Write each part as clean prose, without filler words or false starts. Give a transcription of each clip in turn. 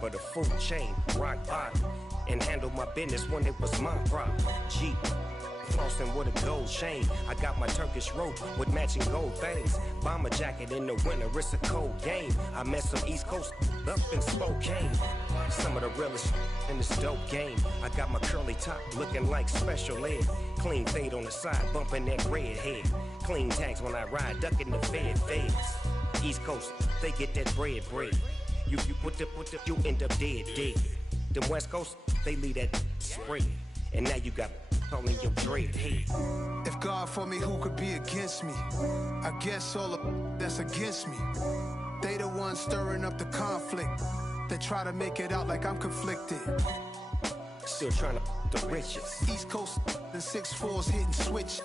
top of the food chain, rock bottom, and handle my business when it was my problem. G. Flossing with a gold chain. I got my Turkish rope with matching gold things. Bomber jacket in the winter, it's a cold game. I met some East Coast up in Spokane. Some of the realest in this dope game. I got my curly top looking like special ed. Clean fade on the side, bumping that red head. Clean tags when I ride, ducking the feds. East Coast, they get that bread. You you end up dead. The West Coast, they leave that spread. And now you got calling your dread head. If God for me, who could be against me? I guess all of that's against me. They the ones stirring up the conflict. They try to make it out like I'm conflicted. Still trying to the riches. East Coast and 6'4's hitting switch.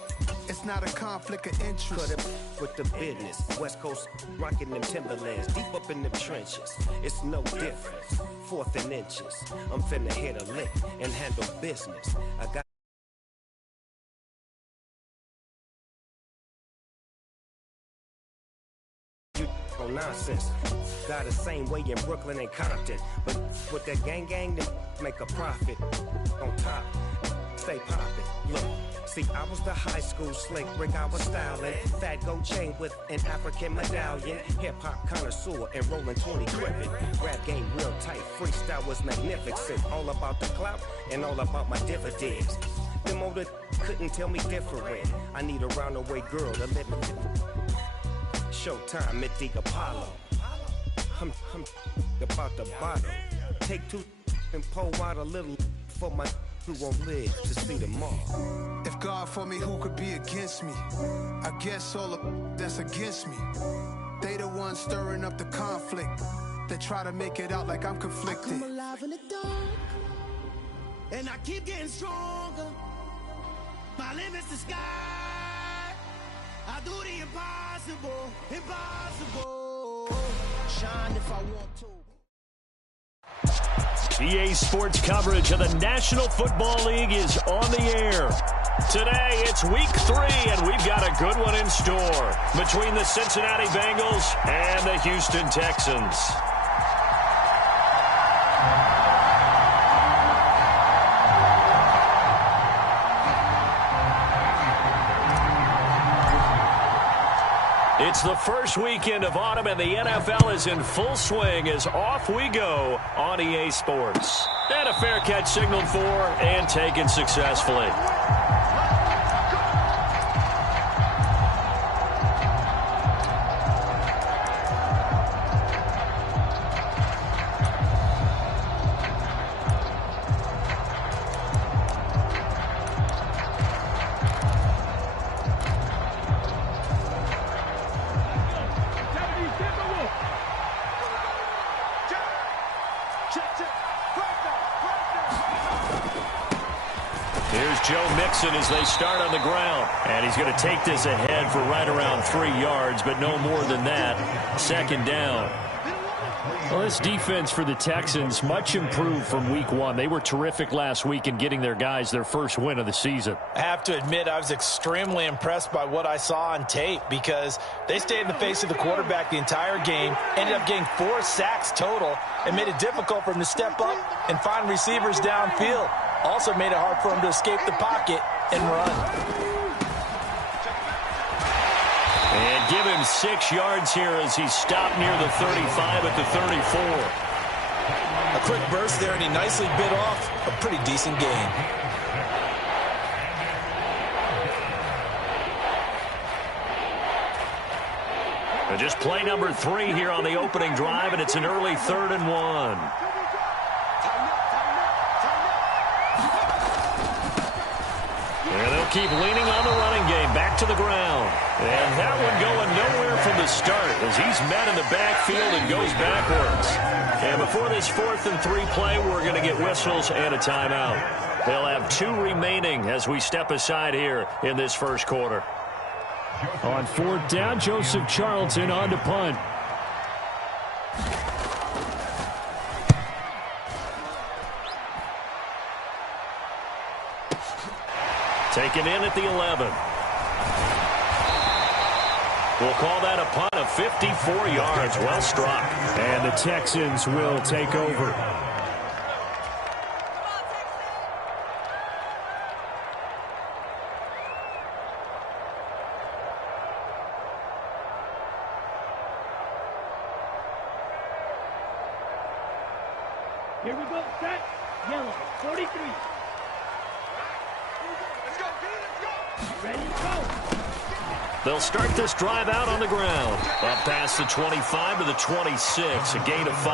It's not a conflict of interest. Cut it with the business. West Coast rocking them Timberlands, deep up in them trenches. It's no difference. 4th and inches. I'm finna hit a lick and handle business. I got nonsense. Got the same way in Brooklyn and Compton, but with that gang, they make a profit. On top, stay poppin'. Look, see, I was the high school slick Rick, I was styling. Fat gold chain with an African medallion. Hip-hop connoisseur and rolling 20 gripping. Rap game real tight, freestyle was magnificent. All about the clout and all about my dividends. Them older couldn't tell me different. I need a roundaway girl to let me Showtime at the Apollo. I'm about the bottom. Take 2 and pour out a little for my who won't live to see tomorrow. If God for me, who could be against me? I guess all of that's against me. They the ones stirring up the conflict. They try to make it out like I'm conflicted. I come alive in the dark, and I keep getting stronger. My limit's the sky. I do the impossible, shine if I want to. EA Sports coverage of the National Football League is on the air. Today, it's week 3, and we've got a good one in store between the Cincinnati Bengals and the Houston Texans. It's the first weekend of autumn, and the NFL is in full swing as off we go on EA Sports. And a fair catch signaled for and taken successfully. As they start on the ground, and he's going to take this ahead for right around 3 yards, but no more than that. 2nd down. Well, this defense for the Texans much improved from week 1. They were terrific last week in getting their guys their first win of the season. I have to admit, I was extremely impressed by what I saw on tape because they stayed in the face of the quarterback the entire game, ended up getting 4 sacks total, and made it difficult for him to step up and find receivers downfield. Also made it hard for him to escape the pocket and run. And give him 6 yards here as he stopped near the 35 at the 34. A quick burst there, and he nicely bit off a pretty decent gain. And just play number 3 here on the opening drive, and it's an early 3rd and 1. And they'll keep leaning on the running game. Back to the ground. And that one going nowhere from the start as he's met in the backfield and goes backwards. And before this 4th and 3 play, we're going to get whistles and a timeout. They'll have 2 remaining as we step aside here in this first quarter. On 4th down, Joseph Charlton on to punt. Taken in at the 11. We'll call that a punt of 54 yards. Well struck. And the Texans will take over. Here we go, set, yellow, 43. Let's go, ready to go. They'll start this drive out on the ground. Up past the 25 to the 26, a gain of 5.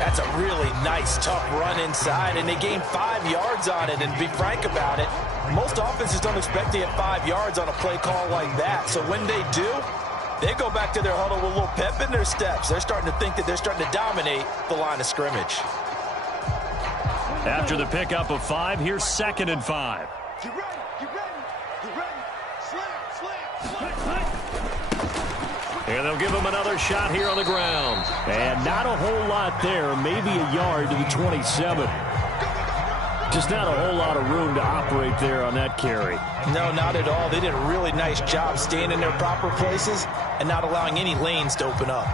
That's a really nice, tough run inside, and they gained 5 yards on it. And to be frank about it, most offenses don't expect to get 5 yards on a play call like that. So when they do, they go back to their huddle with a little pep in their steps. They're starting to think that they're starting to dominate the line of scrimmage. After the pickup of 5, here's 2nd and 5. Get ready, get ready, get ready. Slam. And they'll give him another shot here on the ground. And not a whole lot there, maybe a yard to the 27. Just not a whole lot of room to operate there on that carry. No, not at all. They did a really nice job staying in their proper places and not allowing any lanes to open up.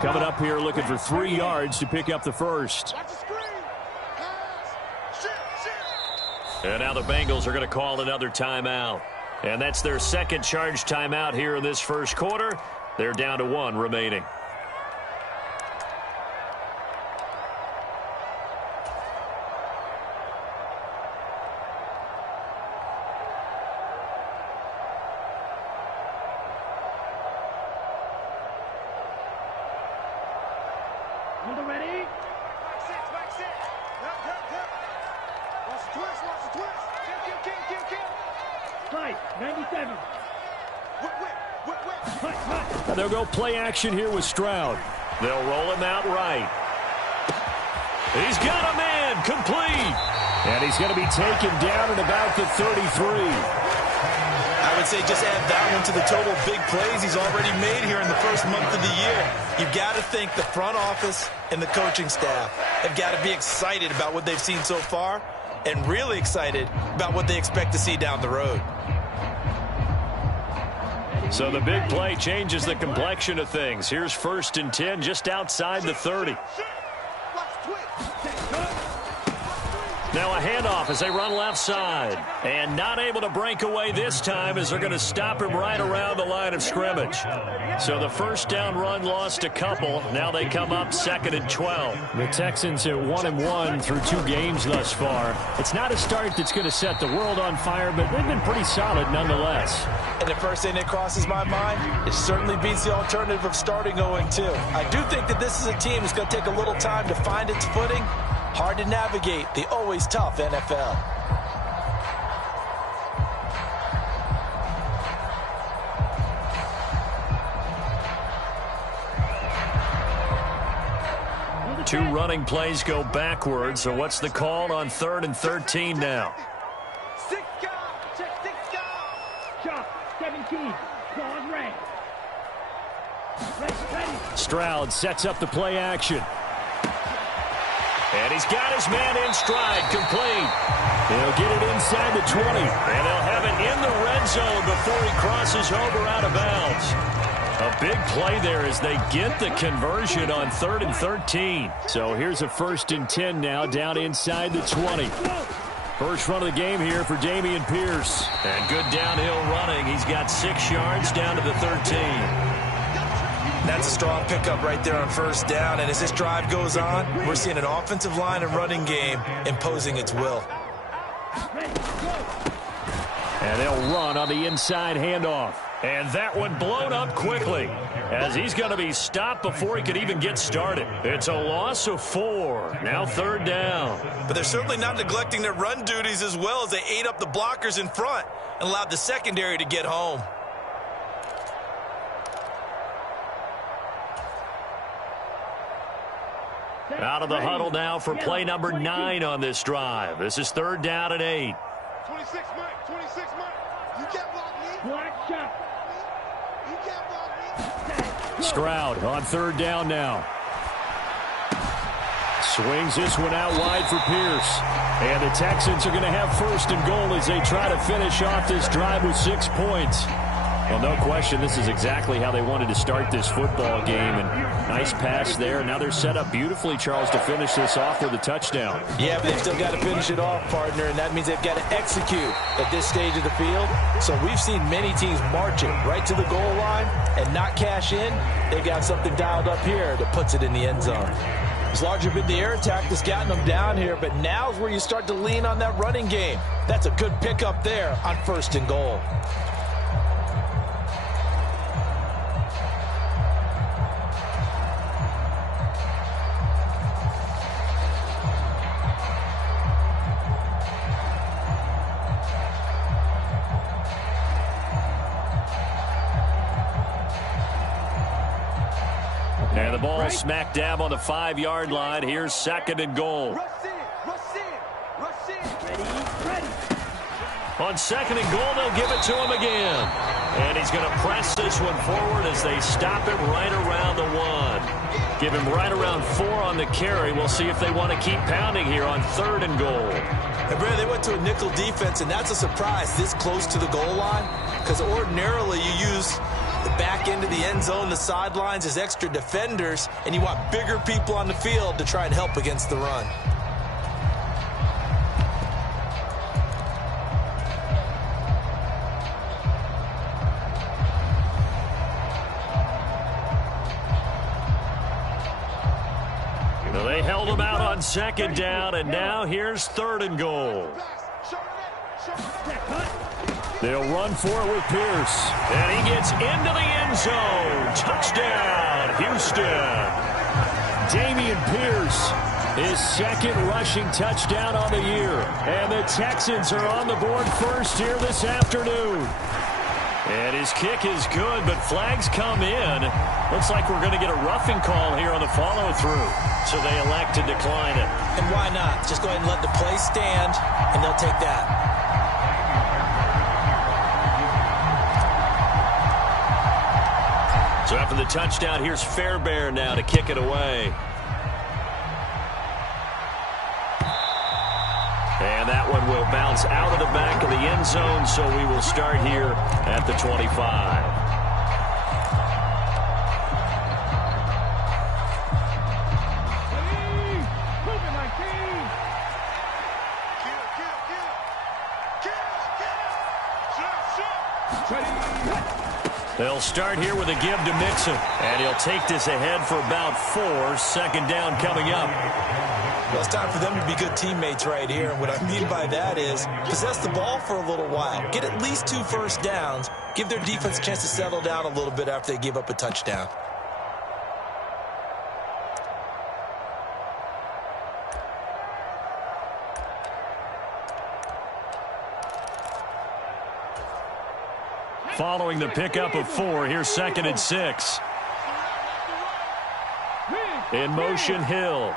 Coming up here looking for 3 yards to pick up the first. And now the Bengals are going to call another timeout. And that's their second charge timeout here in this first quarter. They're down to 1 remaining. Number ready? Back six. Watch the twist. Kill. Fight, 97. Whip. Hut. And they'll go play action here with Stroud. They'll roll him out right. He's got a man complete. And he's going to be taken down at about the 33. I would say just add that one to the total big plays he's already made here in the first month of the year. You've got to think the front office and the coaching staff have got to be excited about what they've seen so far and really excited about what they expect to see down the road. So the big play changes the complexion of things. Here's 1st and 10 just outside the 30. Now a handoff as they run left side. And not able to break away this time as they're going to stop him right around the line of scrimmage. So the first down run lost a couple. Now they come up 2nd and 12. The Texans at 1-1 through 2 games thus far. It's not a start that's going to set the world on fire, but they've been pretty solid nonetheless. And the first thing that crosses my mind, it certainly beats the alternative of starting 0-2. I do think that this is a team that's going to take a little time to find its footing. Hard to navigate the always tough NFL. Two running plays go backwards. So what's the call on 3rd and 13 now? 6 guard. Check 6 guard. Chop, 17. Claws red. Ready. Stroud sets up the play action. And he's got his man in stride, complete. They'll get it inside the 20. And they'll have it in the red zone before he crosses over out of bounds. A big play there as they get the conversion on 3rd and 13. So here's a 1st and 10 now down inside the 20. First run of the game here for Dameon Pierce. And good downhill running. He's got 6 yards down to the 13. That's a strong pickup right there on 1st down. And as this drive goes on, we're seeing an offensive line and running game imposing its will. And they'll run on the inside handoff. And that one blown up quickly as he's going to be stopped before he could even get started. It's a loss of 4. Now 3rd down. But they're certainly not neglecting their run duties as well as they ate up the blockers in front and allowed the secondary to get home. Out of the huddle now for play number 9 on this drive. This is 3rd down and 8. 26 Mike. You can't block me. Black shot. You can't block me. Stroud on 3rd down now. Swings this one out wide for Pierce. And the Texans are going to have first and goal as they try to finish off this drive with 6 points. Well, no question, this is exactly how they wanted to start this football game. And nice pass there. Now they're set up beautifully, Charles, to finish this off with a touchdown. Yeah, but they've still got to finish it off, partner, and that means they've got to execute at this stage of the field. So we've seen many teams march it right to the goal line and not cash in. They've got something dialed up here that puts it in the end zone. It's largely been the air attack that's gotten them down here, but now's where you start to lean on that running game. That's a good pickup there on first and goal. And the ball smack dab on the 5-yard line. Here's second and goal. On second and goal, they'll give it to him again. And he's going to press this one forward as they stop him right around the 1. Give him right around 4 on the carry. We'll see if they want to keep pounding here on third and goal. And Brad, they went to a nickel defense, and that's a surprise this close to the goal line, because ordinarily you use the back end of the end zone, the sidelines as extra defenders, and you want bigger people on the field to try and help against the run. They held him out on second down, and now here's third and goal. They'll run for it with Pierce. And he gets into the end zone. Touchdown, Houston. Dameon Pierce, his second rushing touchdown on the year. And the Texans are on the board first here this afternoon. And his kick is good, but flags come in. Looks like we're going to get a roughing call here on the follow-through. So they elect to decline it. And why not? Just go ahead and let the play stand, and they'll take that. So after the touchdown, here's Fairbairn now to kick it away. And that one will bounce out of the back of the end zone, so we will start here at the 25. They'll start here with a give to Mixon, and he'll take this ahead for about 4. Second down coming up. Well, it's time for them to be good teammates right here. And what I mean by that is possess the ball for a little while. Get at least 2 first downs. Give their defense a chance to settle down a little bit after they give up a touchdown. Following the pickup of 4, here's second and 6. In motion, Hill.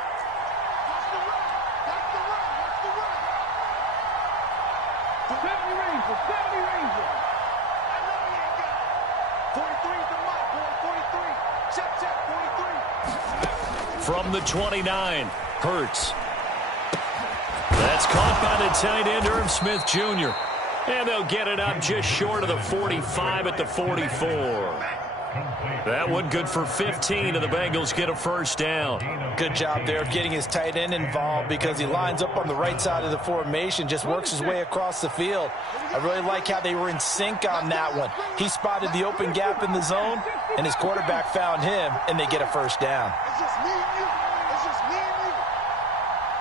From the 29, Hurts. That's caught by the tight end, Irv Smith Jr. And they'll get it up just short of the 45 at the 44. That one good for 15, and the Bengals get a first down. Good job there getting his tight end involved because he lines up on the right side of the formation, just works his way across the field. I really like how they were in sync on that one. He spotted the open gap in the zone, and his quarterback found him, and they get a first down. It's just me and you. It's just me and you.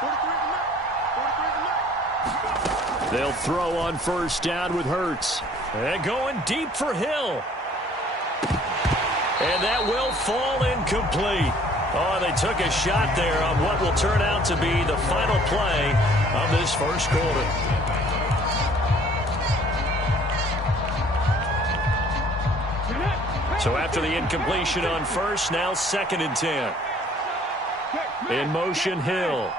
43 tonight. 43 tonight. They'll throw on first down with Hurts. And going deep for Hill. And that will fall incomplete. Oh, they took a shot there on what will turn out to be the final play of this first quarter. So after the incompletion on first, now second and 10. In motion, Hill.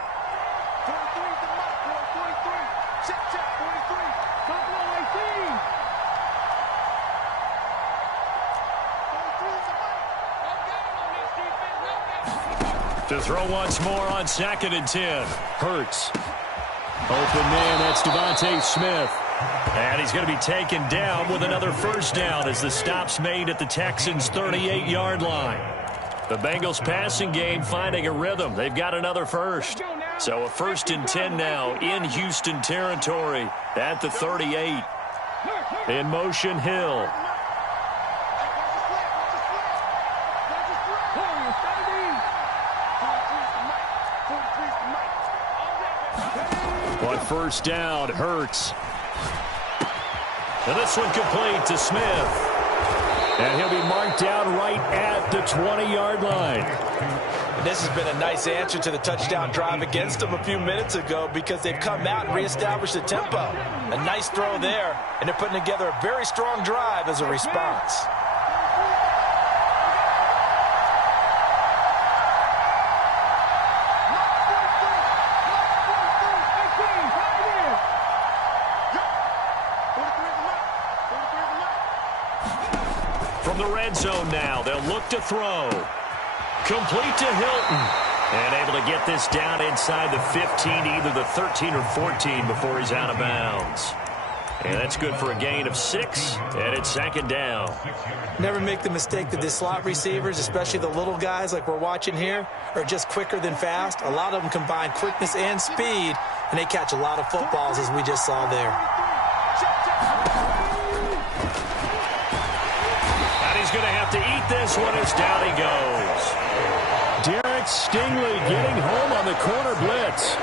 To throw once more on 2nd and 10. Hurts. Open man, that's Devontae Smith. And he's going to be taken down with another first down as the stop's made at the Texans' 38-yard line. The Bengals passing game finding a rhythm. They've got another first. So a 1st and 10 now in Houston territory at the 38. In motion, Hill. On first down, Hurts. And this one complete to Smith. And he'll be marked down right at the 20-yard line. And this has been a nice answer to the touchdown drive against them a few minutes ago because they've come out and reestablished the tempo. A nice throw there, and they're putting together a very strong drive as a response. From the red zone now, they'll look to throw. Complete to Hilton. And able to get this down inside the 15, either the 13 or 14 before he's out of bounds. And that's good for a gain of 6, and it's 2nd down. Never make the mistake that the slot receivers, especially the little guys like we're watching here, are just quicker than fast. A lot of them combine quickness and speed, and they catch a lot of footballs, as we just saw there. He's going to have to eat this one as down he goes. Derek Stingley getting home on the corner blitz.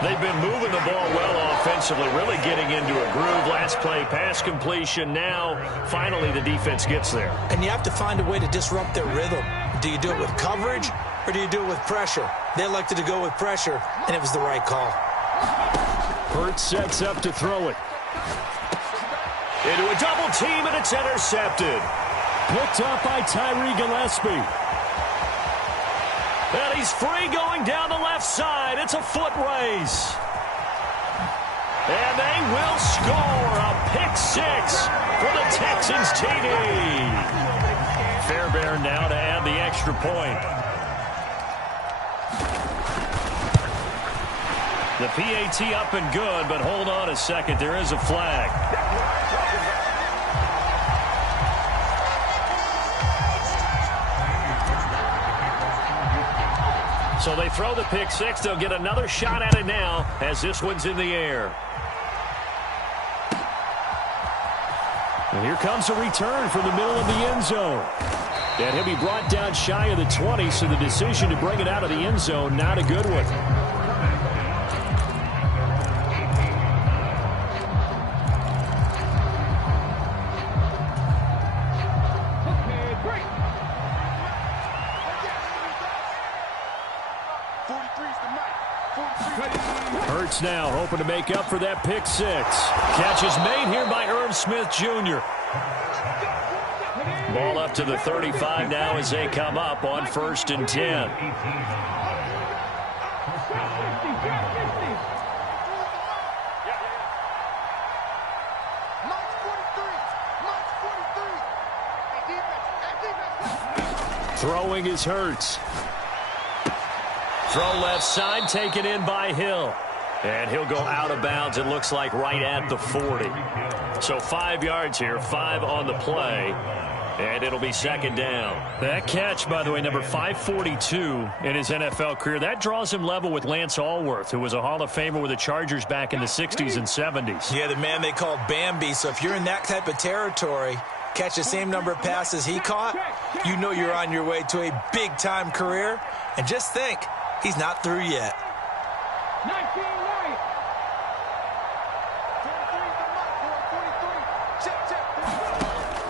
They've been moving the ball well offensively, really getting into a groove. Last play, pass completion. Now, finally, the defense gets there. And you have to find a way to disrupt their rhythm. Do you do it with coverage, or do you do it with pressure? They elected to go with pressure, and it was the right call. Hurts sets up to throw it. Into a double team, and it's intercepted. Picked up by Tyree Gillespie. And he's free going down the left side. It's a foot race. And they will score a pick 6 for the Texans TD. Fairbairn now to add the extra point. The PAT up and good, but hold on a second. There is a flag. So they throw the pick 6. They'll get another shot at it now as this one's in the air. And here comes a return from the middle of the end zone. And he'll be brought down shy of the 20, so the decision to bring it out of the end zone, not a good one. Hurts now hoping to make up for that pick 6. Catch is made here by Irv Smith Jr. Ball up to the 35 now as they come up on 1st and 10. Throwing is Hurts. Throw left side, taken in by Hill. And he'll go out of bounds, it looks like, right at the 40. So 5 yards here, 5 on the play. And it'll be 2nd down. That catch, by the way, number 542 in his NFL career, that draws him level with Lance Allworth, who was a Hall of Famer with the Chargers back in the 60s and 70s. Yeah, the man they called Bambi. So if you're in that type of territory, catch the same number of passes he caught, you know you're on your way to a big-time career. And just think, he's not through yet.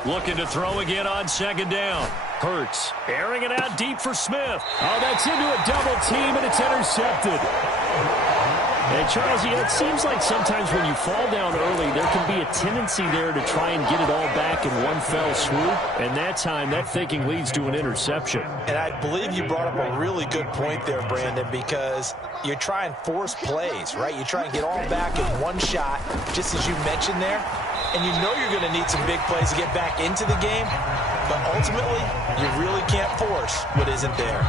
Looking to throw again on 2nd down. Hurts airing it out deep for Smith. Oh, that's into a double team, and it's intercepted. And, Charles, it seems like sometimes when you fall down early, there can be a tendency there to try and get it all back in one fell swoop. And that time, that thinking leads to an interception. And I believe you brought up a really good point there, Brandon, because you try and force plays, right? You try and get all back in one shot, just as you mentioned there. And you know you're going to need some big plays to get back into the game. But ultimately, you really can't force what isn't there.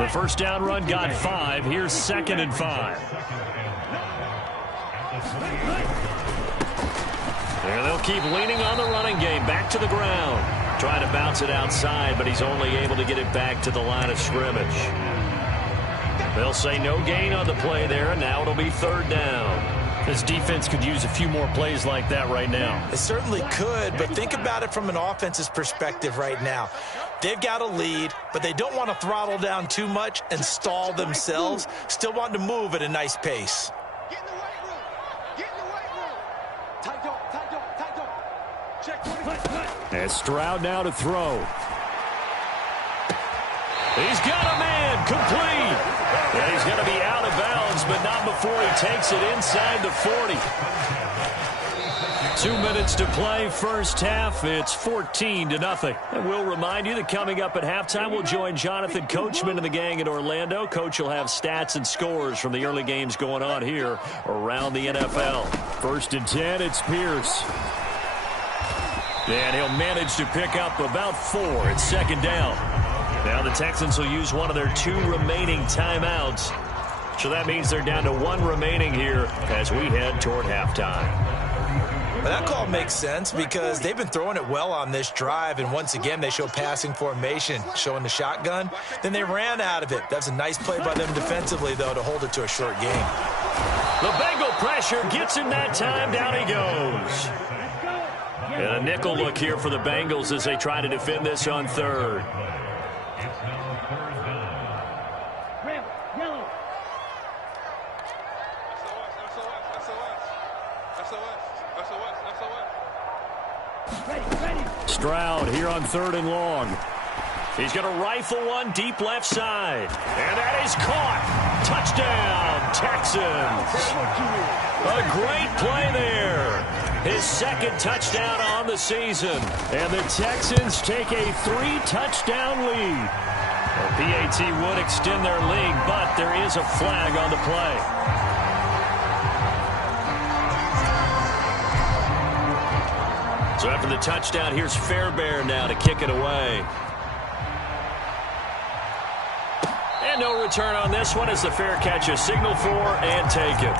The first down run got 5. Here's 2nd and 5. And they'll keep leaning on the running game. Back to the ground. Trying to bounce it outside, but he's only able to get it back to the line of scrimmage. They'll say no gain on the play there, and now it'll be 3rd down. This defense could use a few more plays like that right now. It certainly could, but think about it from an offense's perspective right now. They've got a lead, but they don't want to throttle down too much and stall themselves. Still want to move at a nice pace. Get in the weight room. Get in the weight room. Tight dog, tight dog, tight dog. Check 20. And Stroud now to throw. He's got a man, complete. And he's going to be out of bounds, but not before he takes it inside the 40. 2 minutes to play, first half. It's 14-0. And we'll remind you that coming up at halftime, we'll join Jonathan Coachman and the gang in Orlando. Coach will have stats and scores from the early games going on here around the NFL. 1st and 10, it's Pierce. And he'll manage to pick up about 4. It's 2nd down. Now the Texans will use one of their 2 remaining timeouts. So that means they're down to 1 remaining here as we head toward halftime. Well, that call makes sense because they've been throwing it well on this drive, and once again they show passing formation, showing the shotgun. Then they ran out of it. That's a nice play by them defensively, though, to hold it to a short game. The Bengal pressure gets him that time. Down he goes. And a nickel look here for the Bengals as they try to defend this on 3rd. Red, yellow. Ready. Stroud here on 3rd and long. He's going to rifle one deep left side. And that is caught. Touchdown, Texans. A great play there. His 2nd touchdown on the season. And the Texans take a 3-touchdown lead. The PAT would extend their lead, but there is a flag on the play. So after the touchdown, here's Fairbairn now to kick it away. And no return on this one as the fair catch is signaled for and taken.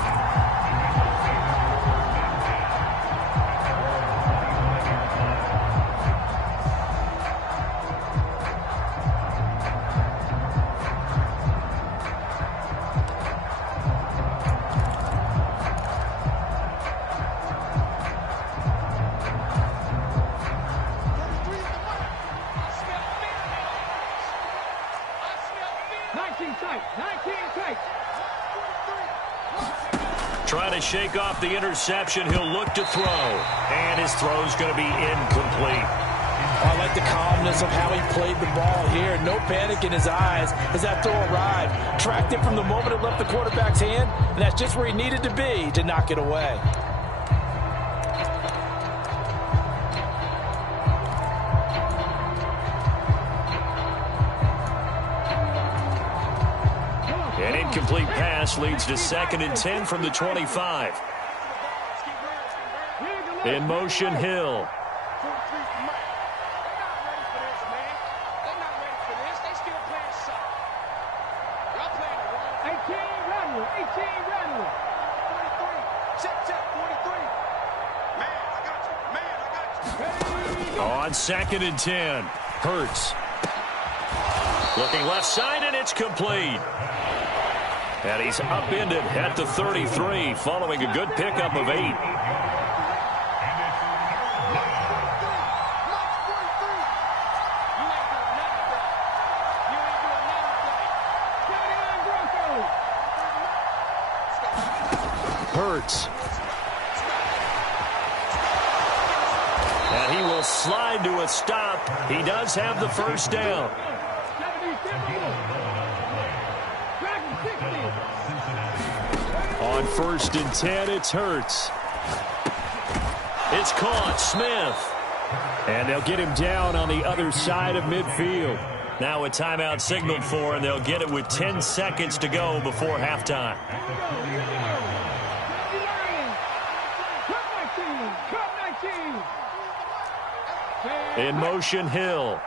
Trying to shake off the interception. He'll look to throw. And his throw's going to be incomplete. I like the calmness of how he played the ball here. No panic in his eyes as that throw arrived. Tracked it from the moment it left the quarterback's hand, and that's just where he needed to be to knock it away. An incomplete pass leads to 2nd and 10 from the 25. In motion, Hill. On 2nd and 10, Hurts. Looking left side, and it's complete. And he's upended at the 33, following a good pickup of 8. Hurts. And he will slide to a stop. He does have the first down. On 1st and 10, it's Hurts. It's caught, Smith. And they'll get him down on the other side of midfield. Now a timeout signaled for, and they'll get it with 10 seconds to go before halftime. In motion, Hill.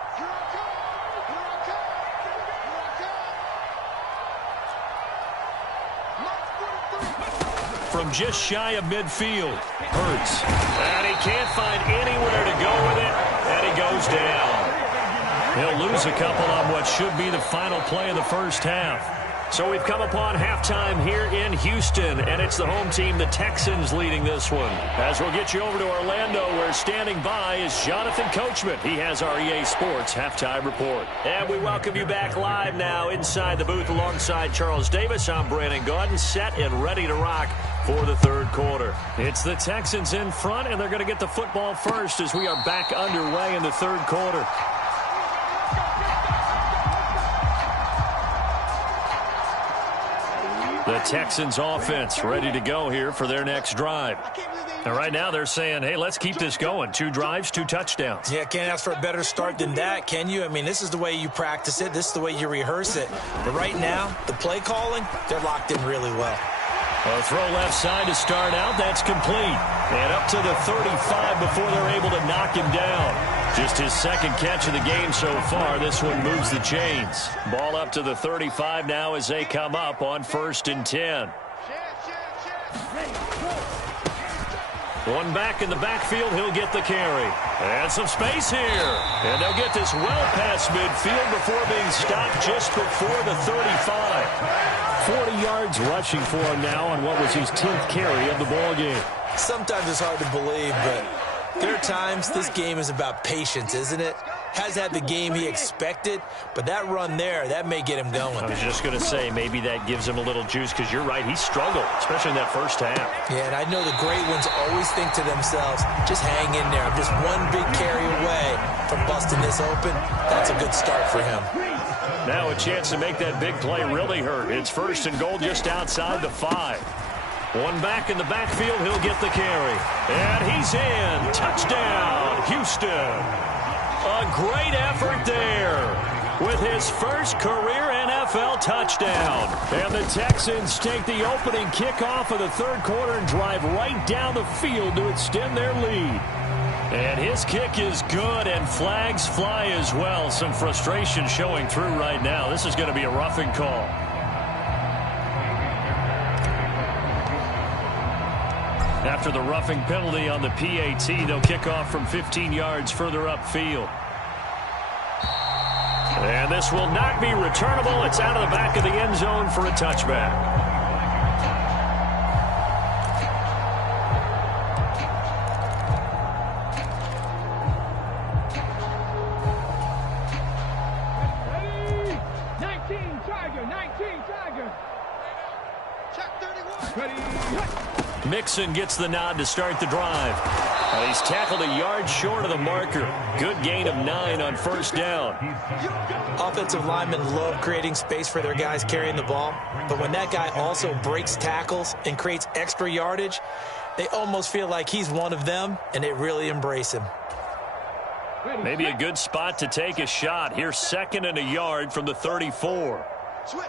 from just shy of midfield. Hurts. And he can't find anywhere to go with it, and he goes down. He'll lose a couple on what should be the final play of the first half. So we've come upon halftime here in Houston, and it's the home team, the Texans, leading this one. As we'll get you over to Orlando, where standing by is Jonathan Coachman. He has our EA Sports halftime report. And we welcome you back live now inside the booth alongside Charles Davis. I'm Brandon Gaudin, set and ready to rock for the third quarter. It's the Texans in front, and they're going to get the football first as we are back underway in the third quarter. The Texans offense ready to go here for their next drive. And right now they're saying, hey, let's keep this going. 2 drives, 2 touchdowns. Yeah, can't ask for a better start than that, can you? I mean, this is the way you practice it. This is the way you rehearse it. But right now, the play calling, they're locked in really well. A throw left side to start out. That's complete. And up to the 35 before they're able to knock him down. Just his second catch of the game so far. This one moves the chains. Ball up to the 35 now as they come up on 1st and 10. One back in the backfield. He'll get the carry. And some space here. And they'll get this well past midfield before being stopped just before the 35. 40 yards rushing for him now on what was his 10th carry of the ball game. Sometimes it's hard to believe, but there are times this game is about patience, isn't it? Has had the game he expected, but that run there, that may get him going. I was just going to say, maybe that gives him a little juice, because you're right, he struggled, especially in that first half. Yeah, and I know the great ones always think to themselves, just hang in there. Just one big carry away from busting this open. That's a good start for him. Now a chance to make that big play really hurt. It's 1st and goal just outside the 5. One back in the backfield, he'll get the carry. And he's in. Touchdown, Houston. A great effort there with his first career NFL touchdown. And the Texans take the opening kickoff of the third quarter and drive right down the field to extend their lead. And his kick is good, and flags fly as well. Some frustration showing through right now. This is going to be a roughing call. After the roughing penalty on the PAT, they'll kick off from 15 yards further upfield. And this will not be returnable. It's out of the back of the end zone for a touchback. Mixon gets the nod to start the drive. He's tackled a yard short of the marker. Good gain of 9 on 1st down. Offensive linemen love creating space for their guys carrying the ball, but when that guy also breaks tackles and creates extra yardage, they almost feel like he's one of them, and they really embrace him. Maybe a good spot to take a shot. Here's 2nd and a yard from the 34. Switch.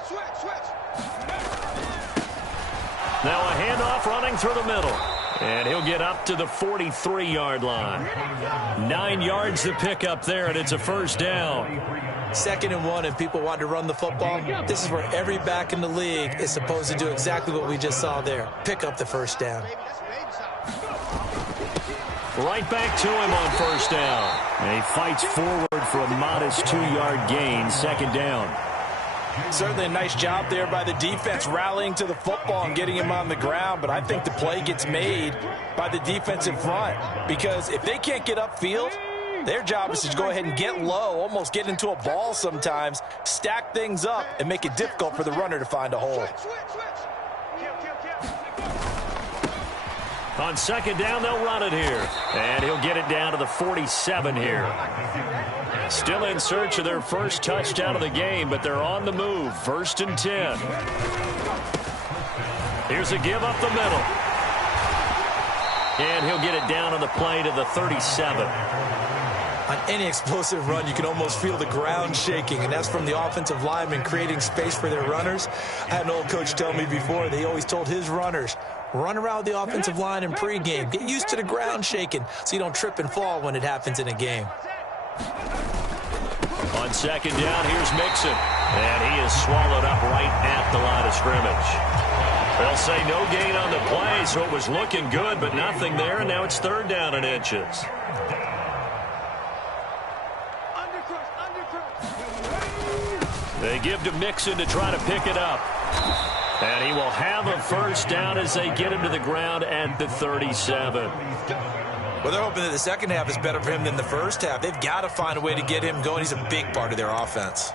Now a handoff running through the middle. And he'll get up to the 43-yard line. 9 yards to pick up there, and it's a 1st down. 2nd and 1, and people want to run the football. This is where every back in the league is supposed to do exactly what we just saw there. Pick up the 1st down. Right back to him on 1st down. And he fights forward for a modest 2-yard gain, 2nd down. Certainly a nice job there by the defense rallying to the football and getting him on the ground, but I think the play gets made by the defense in front, because if they can't get upfield, their job is to go ahead and get low, almost get into a ball sometimes, stack things up, and make it difficult for the runner to find a hole. On 2nd down, they'll run it here. And he'll get it down to the 47 here. Still in search of their first touchdown of the game, but they're on the move. 1st and 10. Here's a give up the middle. And he'll get it down on the play to the 37. On any explosive run, you can almost feel the ground shaking, and that's from the offensive linemen creating space for their runners. I had an old coach tell me before, they always told his runners, run around the offensive line in pregame. Get used to the ground shaking so you don't trip and fall when it happens in a game. On 2nd down, here's Mixon. And he is swallowed up right at the line of scrimmage. They'll say no gain on the play, so it was looking good, but nothing there, and now it's third down and inches. They give to Mixon to try to pick it up. And he will have a first down as they get him to the ground at the 37. Well, they're hoping that the second half is better for him than the first half. They've got to find a way to get him going. He's a big part of their offense.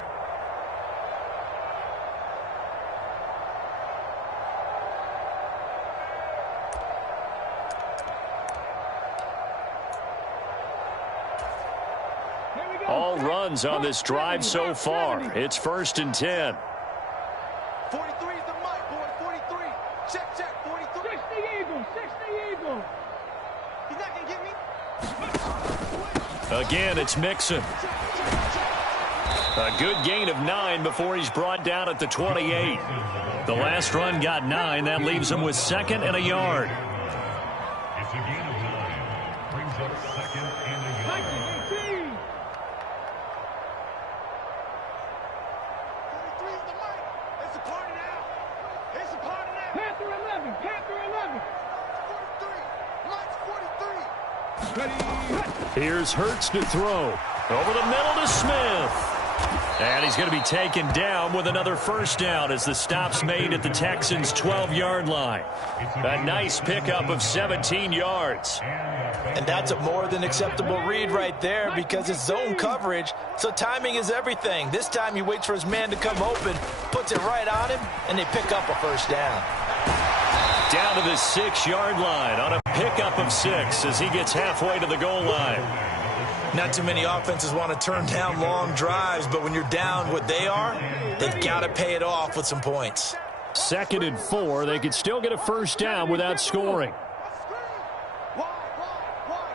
All runs on this drive so far. It's 1st and 10. 43 is the mic, boy. 43. Check, check. 43. 60 Eagles. 60 Eagles. He's not going to get me. Again, it's Mixon. A good gain of 9 before he's brought down at the 28. The last run got 9. That leaves him with 2nd and a yard. It's a gain of 9. Brings up 2nd and a yard. 43 is the mic. It's a party now. It's a party now. Panther 11. Panther 11. 43. Mike's 43. Here's Hurts to throw. Over the middle to Smith. And he's going to be taken down with another first down as the stop's made at the Texans' 12-yard line. A nice pickup of 17 yards. And that's a more than acceptable read right there because it's zone coverage, so timing is everything. This time he waits for his man to come open, puts it right on him, and they pick up a first down. Down to the 6-yard line on a pickup of 6 as he gets halfway to the goal line. Not too many offenses want to turn down long drives, but when you're down what they are, they've got to pay it off with some points. 2nd and 4. They could still get a first down without scoring. Wide.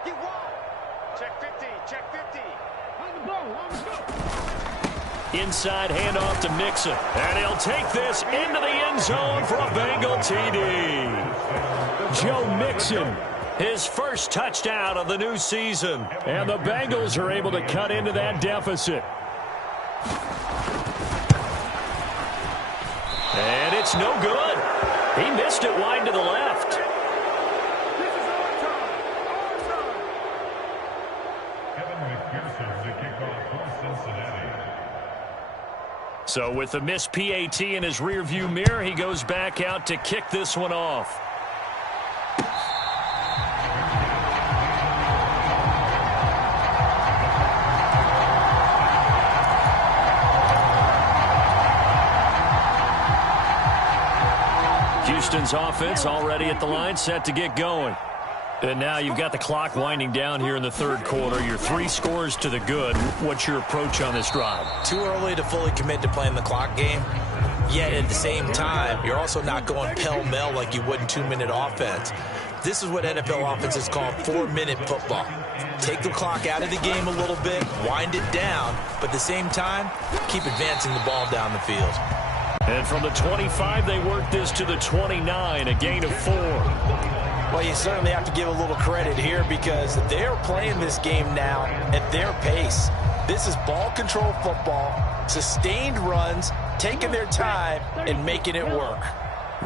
Get wide. Check 50. Check 50. On the ball. On the ball. Inside handoff to Mixon. And he'll take this into the end zone for a Bengal TD. Joe Mixon. His first touchdown of the new season. And the Bengals are able to cut into that deficit. And it's no good. He missed it wide to the left. This is overtime. Kevin McPherson to kick off for Cincinnati. So with the missed PAT in his rearview mirror, he goes back out to kick this one off. Houston's offense already at the line, set to get going. And now you've got the clock winding down here in the third quarter. You're 3 scores to the good. What's your approach on this drive? Too early to fully commit to playing the clock game. Yet at the same time, you're also not going pell-mell like you would in 2-minute offense. This is what NFL offenses call 4-minute football. Take the clock out of the game a little bit, wind it down, but at the same time, keep advancing the ball down the field. And from the 25, they work this to the 29, a gain of 4. Well, you certainly have to give a little credit here because they're playing this game now at their pace. This is ball control football, sustained runs, taking their time, and making it work.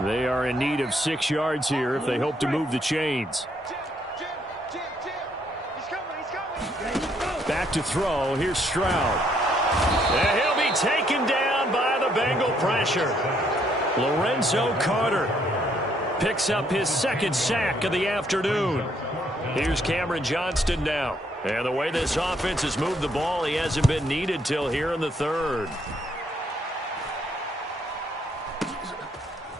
They are in need of 6 yards here if they hope to move the chains. Jim. He's coming. Back to throw. Here's Stroud. And he'll be taken down by the Bengal pressure. Lorenzo Carter picks up his 2nd sack of the afternoon. Here's Cameron Johnston now. And the way this offense has moved the ball, he hasn't been needed till here in the 3rd.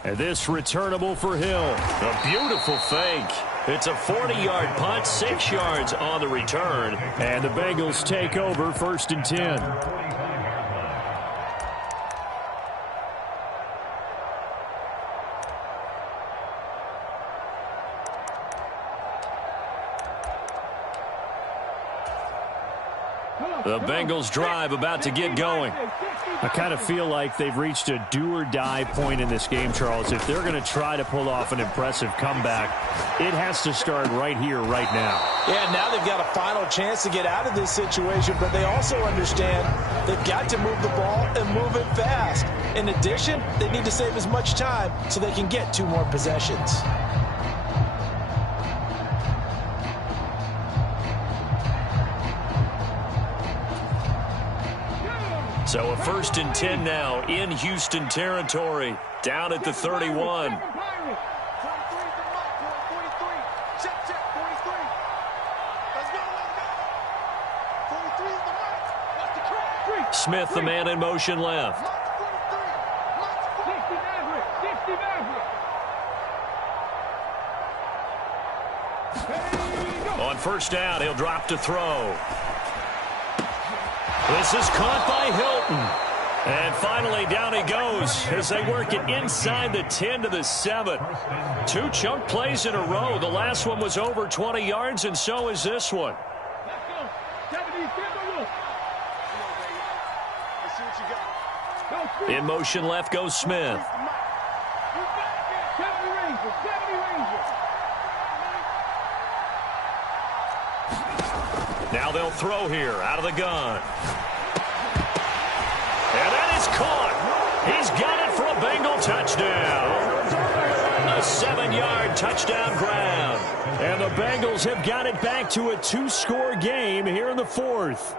And this returnable for Hill. A beautiful fake. It's a 40-yard punt, 6 yards on the return. And the Bengals take over 1st and 10. The Bengals drive about to get going. I kind of feel like they've reached a do-or-die point in this game, Charles. If they're going to try to pull off an impressive comeback, it has to start right here, right now. Yeah, now they've got a final chance to get out of this situation, but they also understand they've got to move the ball and move it fast. In addition, they need to save as much time so they can get 2 more possessions. So a 1st and 10 now in Houston territory, down at the 31. Smith, the man in motion left. On 1st down, he'll drop to throw. This is caught by Hilton. And finally, down he goes as they work it inside the 10 to the 7. 2 chunk plays in a row. The last one was over 20 yards, and so is this one. In motion left goes Smith. Now they'll throw here out of the gun. And that is caught. He's got it for a Bengal touchdown. A 7-yard touchdown ground. And the Bengals have got it back to a 2-score game here in the 4th.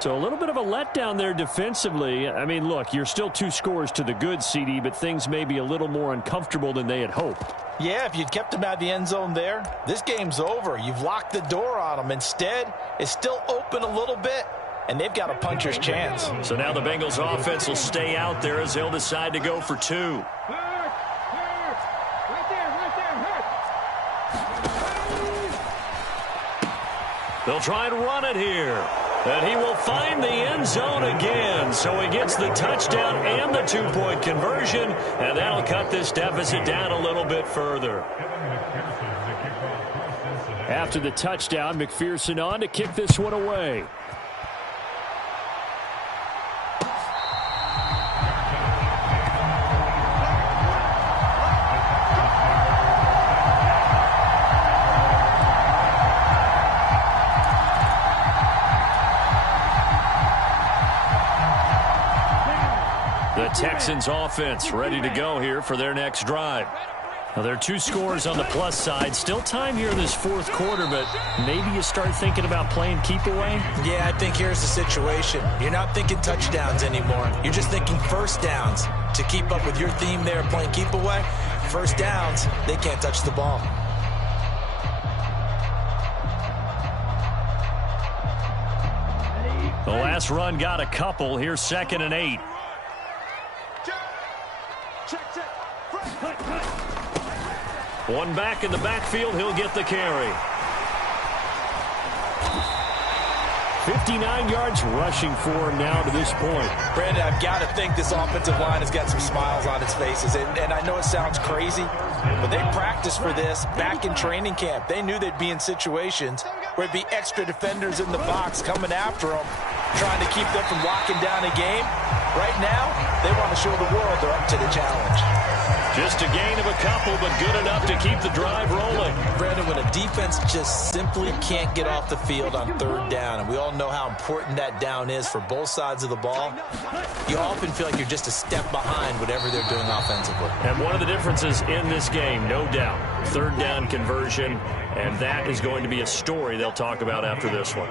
So a little bit of a letdown there defensively. I mean, look, you're still 2 scores to the good, CD, but things may be a little more uncomfortable than they had hoped. Yeah, if you'd kept them out of the end zone there, this game's over. You've locked the door on them. Instead, it's still open a little bit, and they've got a puncher's chance. So now the Bengals offense will stay out there as they'll decide to go for 2. They'll try and run it here. And he will find the end zone again. So he gets the touchdown and the 2-point conversion. And that'll cut this deficit down a little bit further. After the touchdown, McPherson on to kick this one away. The Texans offense ready to go here for their next drive. Now, there are 2 scores on the plus side. Still time here in this 4th quarter, but maybe you start thinking about playing keep away? Yeah, I think here's the situation. You're not thinking touchdowns anymore. You're just thinking 1st downs. To keep up with your theme there, playing keep away, 1st downs, they can't touch the ball. The last run got a couple. Here's 2nd and 8. One back in the backfield, he'll get the carry. 59 yards rushing for him now to this point. Brandon, I've got to think this offensive line has got some smiles on its faces. And I know it sounds crazy, but they practiced for this back in training camp. They knew they'd be in situations where it'd be extra defenders in the box coming after them, trying to keep them from locking down a game. Right now, they want to show the world they're up to the challenge. Just a gain of a couple, but good enough to keep the drive rolling. Brandon, when a defense just simply can't get off the field on 3rd down, and we all know how important that down is for both sides of the ball, you often feel like you're just a step behind whatever they're doing offensively. And one of the differences in this game, no doubt, 3rd down conversion, and that is going to be a story they'll talk about after this one.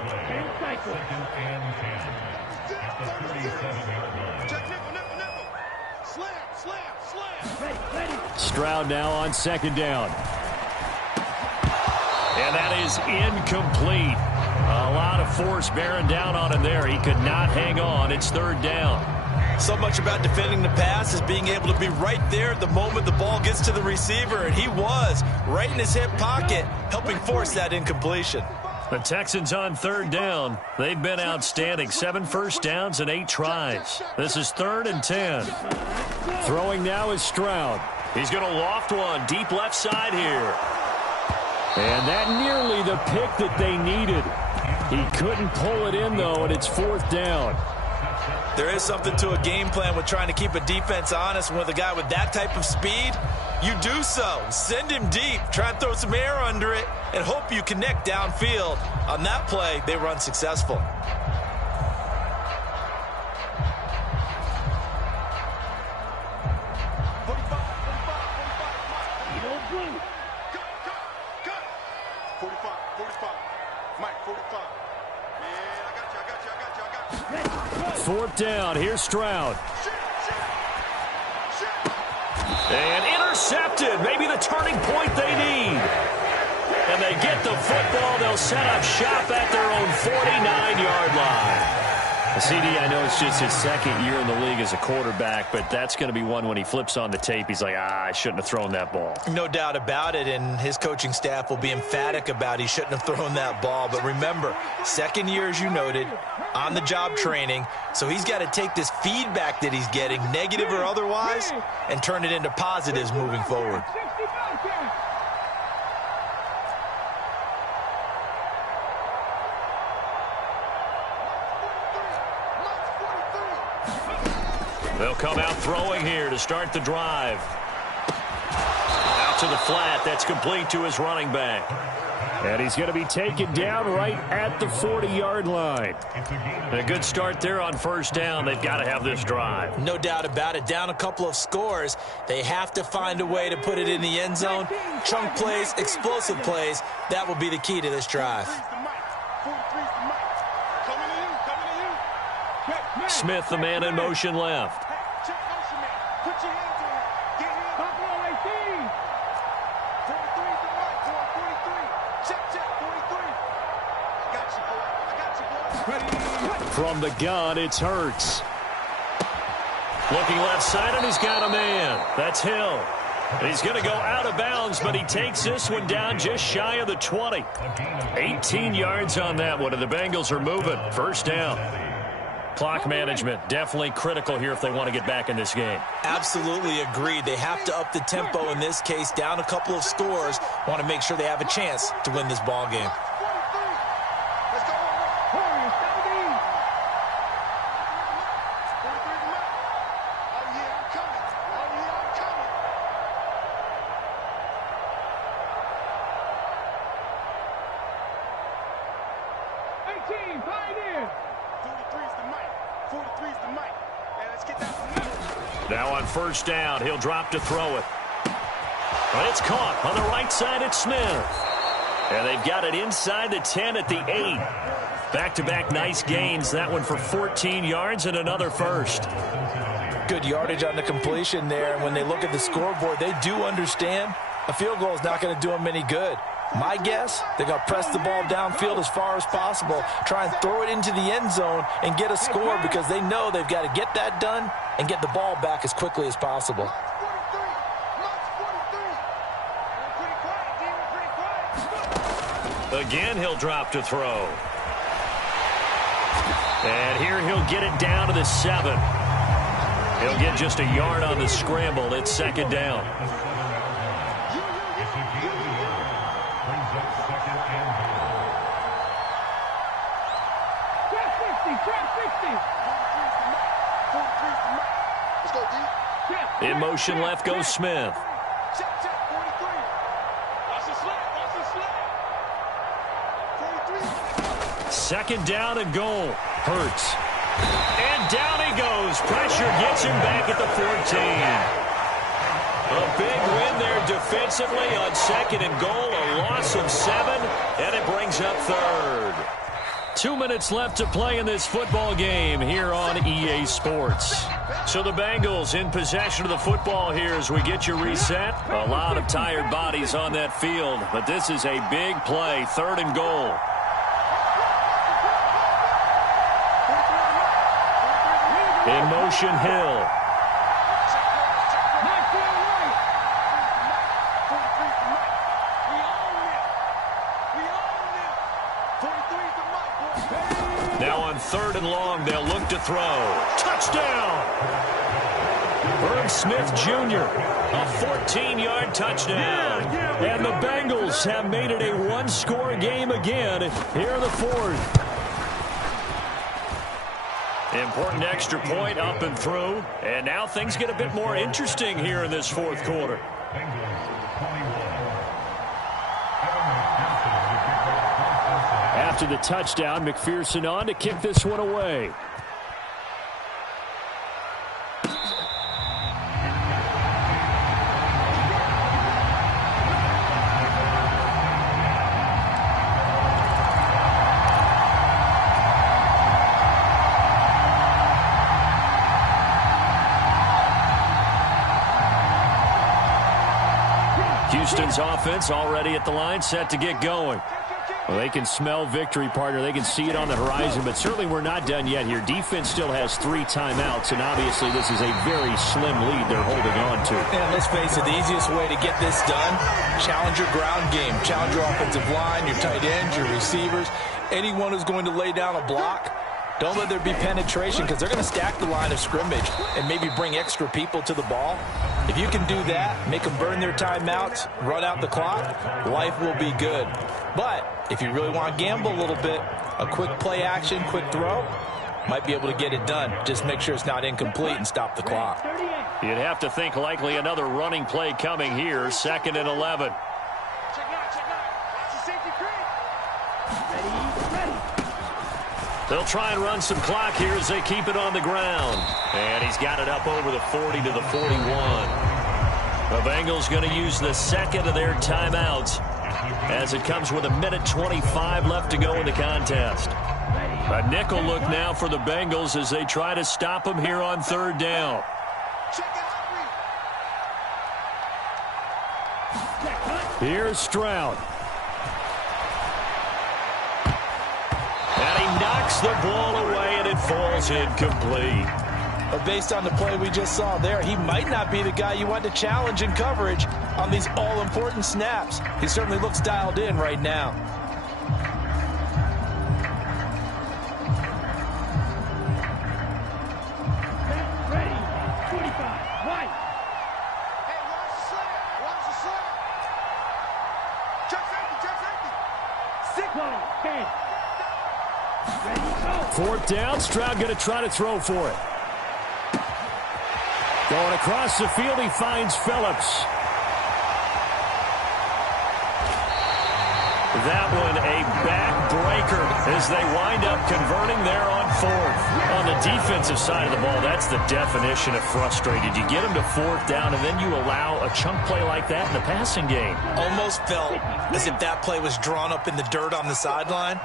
Stroud now on 2nd down. And that is incomplete. A lot of force bearing down on him there. He could not hang on. It's 3rd down. So much about defending the pass is being able to be right there at the moment the ball gets to the receiver, and he was right in his hip pocket, helping force that incompletion. The Texans on 3rd down. They've been outstanding. 7 first downs and 8 tries. This is 3rd and 10. Throwing now is Stroud. He's going to loft one deep left side here. And that nearly the pick that they needed. He couldn't pull it in, though, and it's 4th down. There is something to a game plan with trying to keep a defense honest. And with a guy with that type of speed, you do so. Send him deep. Try and throw some air under it and hope you connect downfield. On that play, they were unsuccessful. Fourth down. Here's Stroud. And intercepted. Maybe the turning point they need. And they get the football. They'll set up shop at their own 49-yard line. CD, I know it's just his 2nd year in the league as a quarterback, but that's going to be one when he flips on the tape. He's like, I shouldn't have thrown that ball. No doubt about it, and his coaching staff will be emphatic about he shouldn't have thrown that ball. But remember, 2nd year, as you noted, on-the-job training, so he's got to take this feedback that he's getting, negative or otherwise, and turn it into positives moving forward. They'll come out throwing here to start the drive. Out to the flat. That's complete to his running back. And he's going to be taken down right at the 40-yard line. A good start there on 1st down. They've got to have this drive. No doubt about it. Down a couple of scores. They have to find a way to put it in the end zone. Chunk plays, explosive plays. That will be the key to this drive. Smith, the man in motion left. From the gun, it's Hurts. Looking left side, and he's got a man. That's Hill. And he's going to go out of bounds, but he takes this one down just shy of the 20. 18 yards on that one, and the Bengals are moving. 1st down. Clock management definitely critical here if they want to get back in this game. Absolutely agreed. They have to up the tempo in this case. Down a couple of scores. Want to make sure they have a chance to win this ball game. Now on 1st down, he'll drop to throw it. But it's caught on the right side at Smith. And they've got it inside the 10 at the 8. Back-to-back nice gains. That one for 14 yards and another first. Good yardage on the completion there. And when they look at the scoreboard, they do understand a field goal is not going to do them any good. My guess, they're going to press the ball downfield as far as possible, try and throw it into the end zone and get a score because they know they've got to get that done and get the ball back as quickly as possible. Again, he'll drop to throw. And here he'll get it down to the 7. He'll get just a yard on the scramble. It's 2nd down. In motion left goes Smith. Second down and goal. Hurts. And down he goes. Pressure gets him back at the 14. A big win there defensively on 2nd and goal. A loss of 7, and it brings up 3rd. 2 minutes left to play in this football game here on EA Sports. So the Bengals in possession of the football here as we get you reset. A lot of tired bodies on that field, but this is a big play. 3rd and goal. In motion, Hill. Now on 3rd and long, they'll look to throw. Touchdown! Herb Smith Jr., a 14-yard touchdown. And the Bengals have made it a one-score game again here in the fourth. Important extra point up and through. And now things get a bit more interesting here in this fourth quarter. After the touchdown, McPherson on to kick this one away. Houston's offense already at the line, set to get going. Well, they can smell victory, partner. They can see it on the horizon, but certainly we're not done yet here. Defense still has 3 timeouts, and obviously this is a very slim lead they're holding on to. And let's face it, the easiest way to get this done, challenge your ground game. Challenge your offensive line, your tight ends, your receivers, anyone who's going to lay down a block. Don't let there be penetration because they're going to stack the line of scrimmage and maybe bring extra people to the ball. If you can do that, make them burn their timeouts, run out the clock, life will be good. But if you really want to gamble a little bit, a quick play action, quick throw, might be able to get it done. Just make sure it's not incomplete and stop the clock. You'd have to think likely another running play coming here, 2nd and 11. Check out. Watch the safety creep. Ready. They'll try and run some clock here as they keep it on the ground. And he's got it up over the 40 to the 41. The Bengals going to use the second of their timeouts as it comes with 1:25 left to go in the contest. A nickel look now for the Bengals as they try to stop him here on 3rd down. Here's Stroud. And he knocks the ball away, and it falls incomplete. But based on the play we just saw there, he might not be the guy you want to challenge in coverage on these all-important snaps. He certainly looks dialed in right now. Ready. 25. White. Hey, watch the slip. Check safety. 6 on 10. Ready, go. 4th down. Stroud going to try to throw for it. Going across the field, he finds Phillips. That one a backbreaker as they wind up converting there on 4th. On the defensive side of the ball, that's the definition of frustrated. You get them to 4th down, and then you allow a chunk play like that in the passing game. Almost felt as if that play was drawn up in the dirt on the sideline.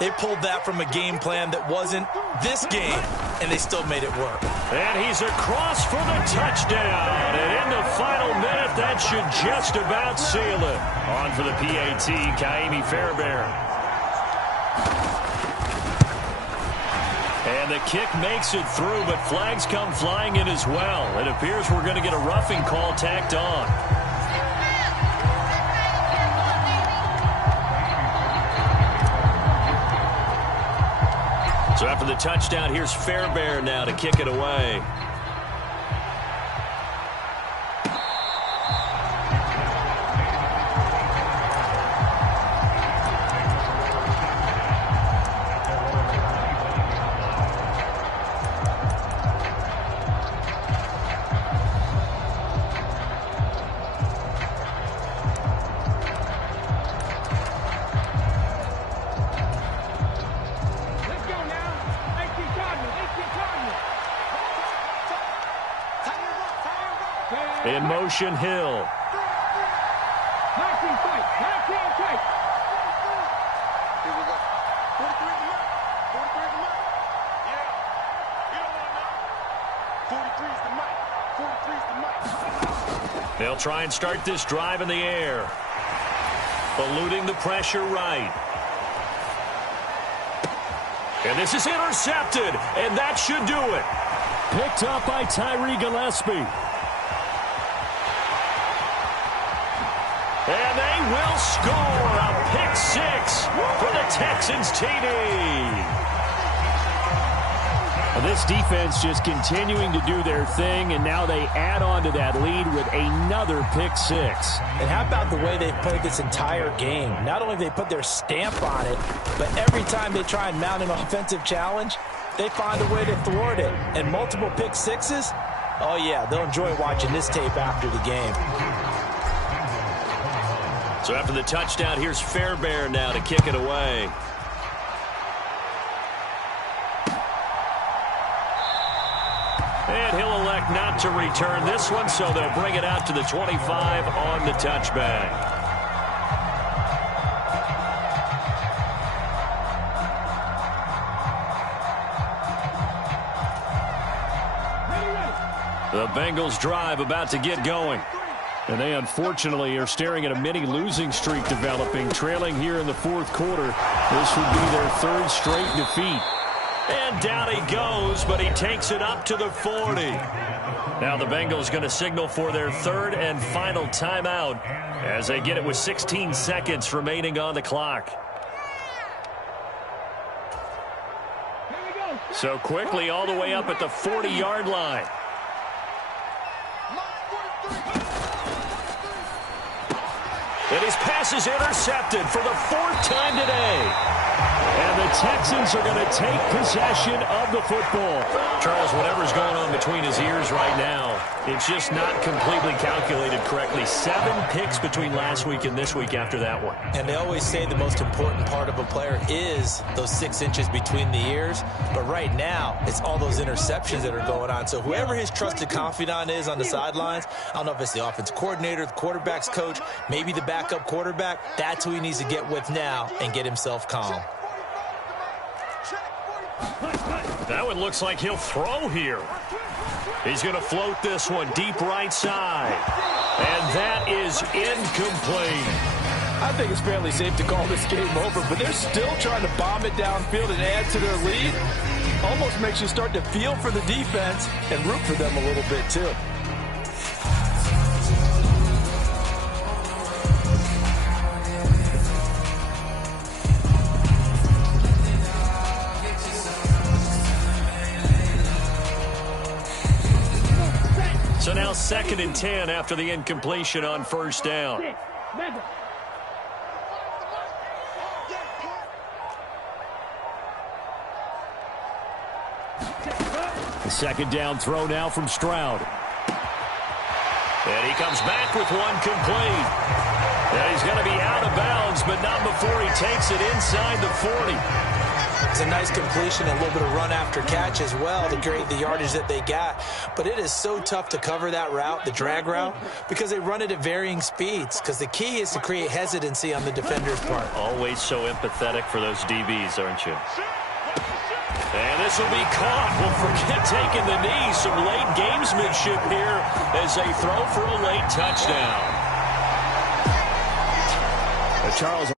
They pulled that from a game plan that wasn't this game, and they still made it work. And he's across for the touchdown. And in the final minute, that should just about seal it. On for the PAT, Kaimi Fairbairn. And the kick makes it through, but flags come flying in as well. It appears we're going to get a roughing call tacked on. So after the touchdown, here's Fairbairn now to kick it away. In motion, Hill. Passing fight. Here we go. 43 at the mark. 43 at the mark. Yeah. You don't want to know. 43 is the mic. 43 is the mic. They'll try and start this drive in the air. Eluding the pressure right. And this is intercepted, and that should do it. Picked up by Tyree Gillespie. And they will score a pick 6 for the Texans TD. And this defense just continuing to do their thing, and now they add on to that lead with another pick six. And how about the way they've played this entire game? Not only have they put their stamp on it, but every time they try and mount an offensive challenge, they find a way to thwart it. And multiple pick sixes, oh yeah, they'll enjoy watching this tape after the game. So after the touchdown, here's Fairbairn now to kick it away. And he'll elect not to return this one, so they'll bring it out to the 25 on the touchback. The Bengals drive about to get going. And they unfortunately are staring at a mini losing streak developing, trailing here in the fourth quarter. This would be their third straight defeat. And down he goes, but he takes it up to the 40. Now the Bengals going to signal for their third and final timeout as they get it with 16 seconds remaining on the clock. So quickly all the way up at the 40-yard line. And his pass is intercepted for the fourth time today. And the Texans are going to take possession of the football. Charles, whatever's going on between his ears right now, it's just not completely calculated correctly. 7 picks between last week and this week after that one. And they always say the most important part of a player is those 6 inches between the ears. But right now, it's all those interceptions that are going on. So whoever his trusted confidant is on the sidelines, I don't know if it's the offense coordinator, the quarterback's coach, maybe the backup quarterback, that's who he needs to get with now and get himself calm. That one looks like he'll throw here. He's going to float this one deep right side. And that is incomplete. I think it's fairly safe to call this game over, but they're still trying to bomb it downfield and add to their lead. Almost makes you start to feel for the defense and root for them a little bit too. So now 2nd and 10 after the incompletion on first down. The second down throw now from Stroud. And he comes back with one complete. And he's going to be out of bounds, but not before he takes it inside the 40. It's a nice completion and a little bit of run after catch as well to create the yardage that they got. But it is so tough to cover that route, the drag route, because they run it at varying speeds. Because the key is to create hesitancy on the defender's part. Always so empathetic for those DBs, aren't you? And this will be caught. Well, forget taking the knee. Some late gamesmanship here as they throw for a late touchdown. Charles.